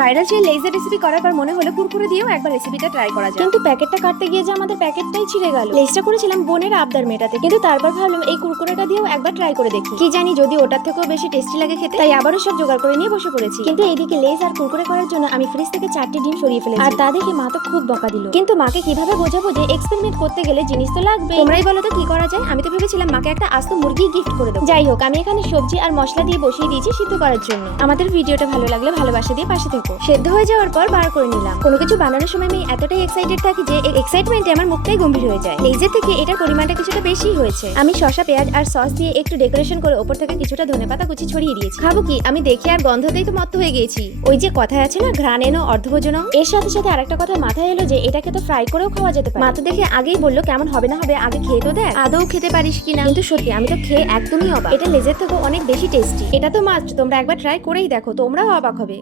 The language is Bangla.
ভাইরাল সেই লেজার রেসিপি করার পর মনে হলো কুরকুরে দিয়েও একবার রেসিপিটা ট্রাই করা যায়। কিন্তু প্যাকেটটা কাটতে গিয়ে যে আমাদের প্যাকেটটাই ছিঁড়ে গেল। লেজটা করেছিলাম বোনের আবদার মেটাতে। কিন্তু তারপর ভাবলাম এই কুরকুরেটা দিয়েও একবার ট্রাই করে দেখি। কি জানি যদি ওটার থেকেও বেশি টেস্টি লাগে খেতে তাই আবারও সব জোগাড় করে নিয়ে বসে পড়েছি। কিন্তু এইদিকে লেজ আর কুরকুরে করার জন্য আমি ফ্রিজ থেকে চারটি ডিম সরিয়ে ফেলেছি। আর তা দেখে মা তো খুব বকা দিল। কিন্তু মাকে কীভাবে বোঝাবো যে এক্সপেরিমেন্ট করতে গেলে জিনিস তো লাগবে তোমরাই বলো তো কি করা যায়? ভেবেছিলাম মাকে একটা আস্ত মুরগি গিফট করে দেবো। যাই হোক, আমি এখানে সবজি আর মশলা দিয়ে বসিয়ে দিয়েছি সিদ্ধ করার জন্য। আমাদের ভিডিওটা ভালো লাগলে ভালোবাসা দিয়ে পাশে থেকো। সেদ্ধ হয়ে যাওয়ার পর বার করে নিলাম। কোনো কিছু বানানোর সময় আমি এতটাই এক্সাইটেড থাকি যে এই এক্সাইটমেন্টে আমার মুখটাই গম্ভীর হয়ে যায়। লেজের থেকে এটার পরিমাণটা কিছুটা বেশি হয়েছে। আমি শসা, পেঁয়াজ আর সস দিয়ে একটু ডেকোরেশন করে ওপর থেকে কিছুটা ধনেপাতা কুচি ছড়িয়ে দিয়েছি। খাব কি, আমি দেখে আর গন্ধতেই তো মত্ত হয়ে গিয়েছি। ওই যে কথায় আছে না, ঘ্রাণ অর্ধভোজন। এর সাথে সাথে আরেকটা কথা মাথায় এলো যে এটাকে তো ফ্রাই করেও খাওয়া যেতে পারে। মা তো দেখে আগেই বলল, কেমন হবে না হবে, আগে খেয়ে তো দেখ। আদৌ খেতে পারিস কিনা? কিন্তু সত্যি, আমি তো খেয়ে একদমই অবাক। এটা লেজের থেকেও অনেক বেশি টেস্টি এটা তো মাস্ট তোমরা একবার ট্রাই করেই দেখো, তোমরাও অবাক হবে।